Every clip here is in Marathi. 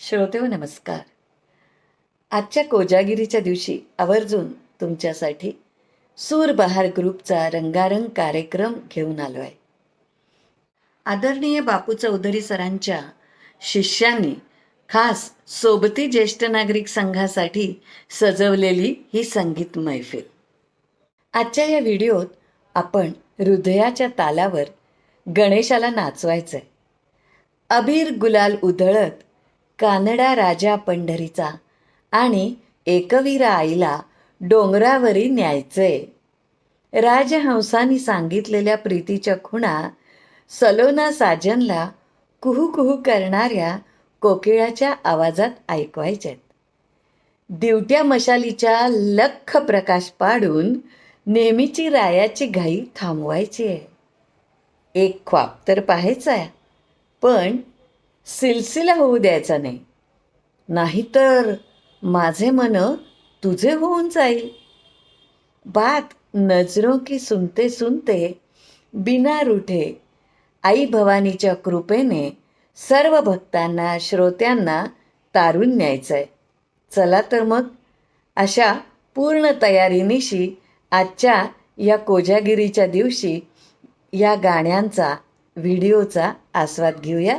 श्रोतेव नमस्कार. आजच्या कोजागिरीच्या दिवशी आवर्जून तुमच्यासाठी सूरबहार ग्रुपचा रंगारंग कार्यक्रम घेऊन आलो आहे आदरणीय बापू चौधरी सरांच्या शिष्यांनी खास सोबती ज्येष्ठ नागरिक संघासाठी सजवलेली ही संगीत मैफिल. आजच्या या व्हिडिओत आपण हृदयाच्या तालावर गणेशाला नाचवायचं आहे अबीर गुलाल उधळत कानडा राजा पंढरीचा आणि एकवीरा आईला डोंगरावरी न्यायचंय. राजहंसानी सांगितलेल्या प्रीतीच्या खुणा सलोना साजनला कुहू कुहू करणाऱ्या कोकिळाच्या आवाजात ऐकवायच्यात दिवट्या मशालीच्या लख प्रकाश पाडून नेहमीची रायाची घाई थांबवायची आहे एक ख्वाब तर पाहायचा आहे पण सिलसिला होऊ द्यायचा नाही. नाहीतर माझे मन तुझे होऊन जाईल. बात नजरों की सुनते सुनते बिना रूठे आई भवानीच्या कृपेने सर्व भक्तांना श्रोत्यांना तारून न्यायचं आहे चला तर मग अशा पूर्ण तयारीनिशी आजच्या या कोजागिरीच्या दिवशी या गाण्यांचा व्हिडिओचा आस्वाद घेऊया.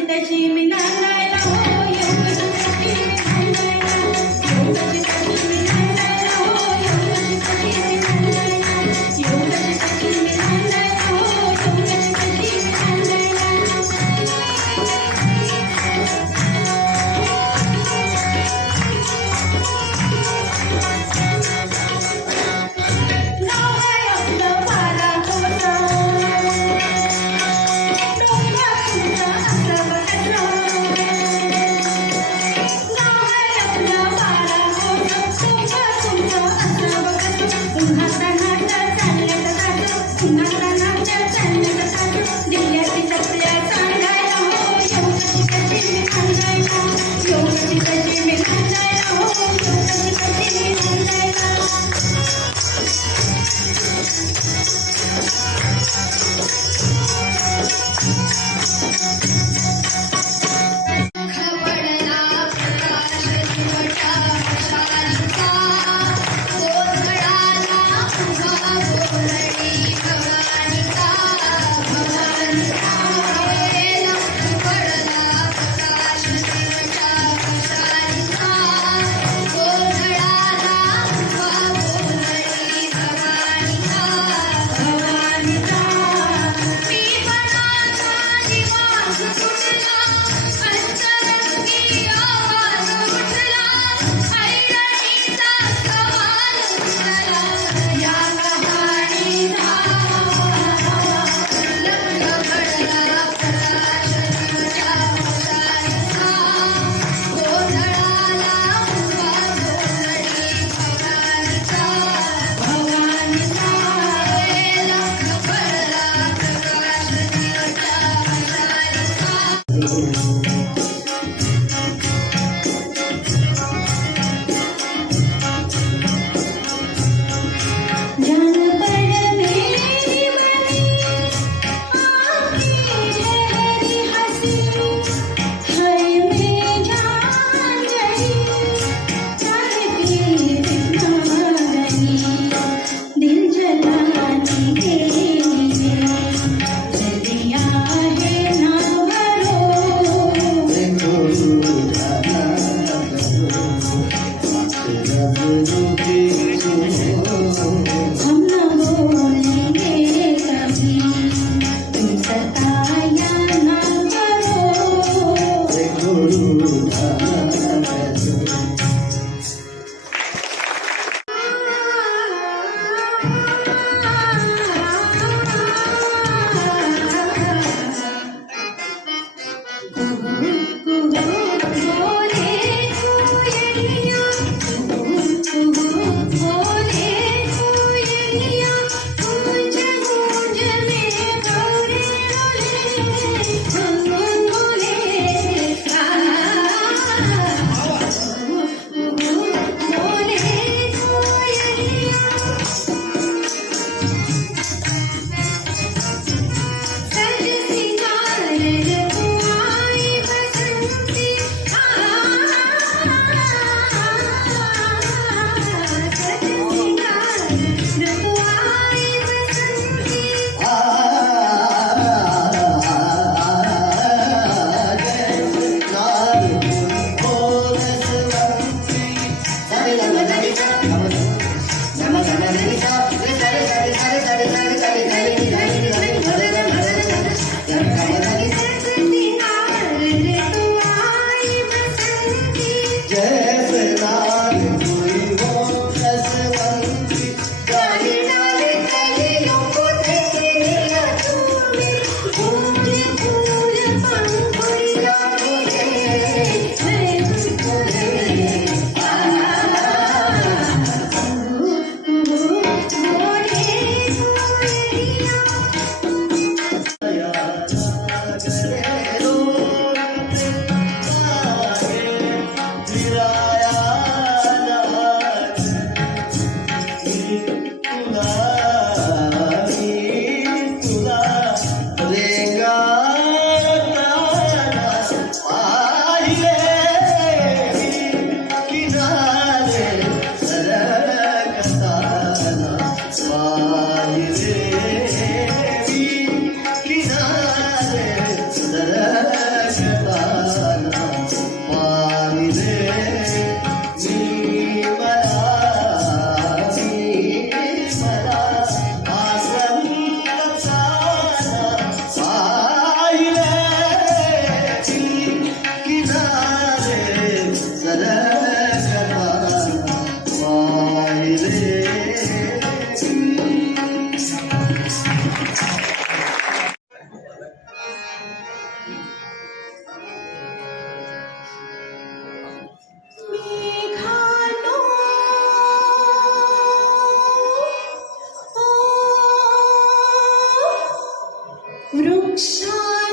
जिंदची मी नांदायला हो Brookside.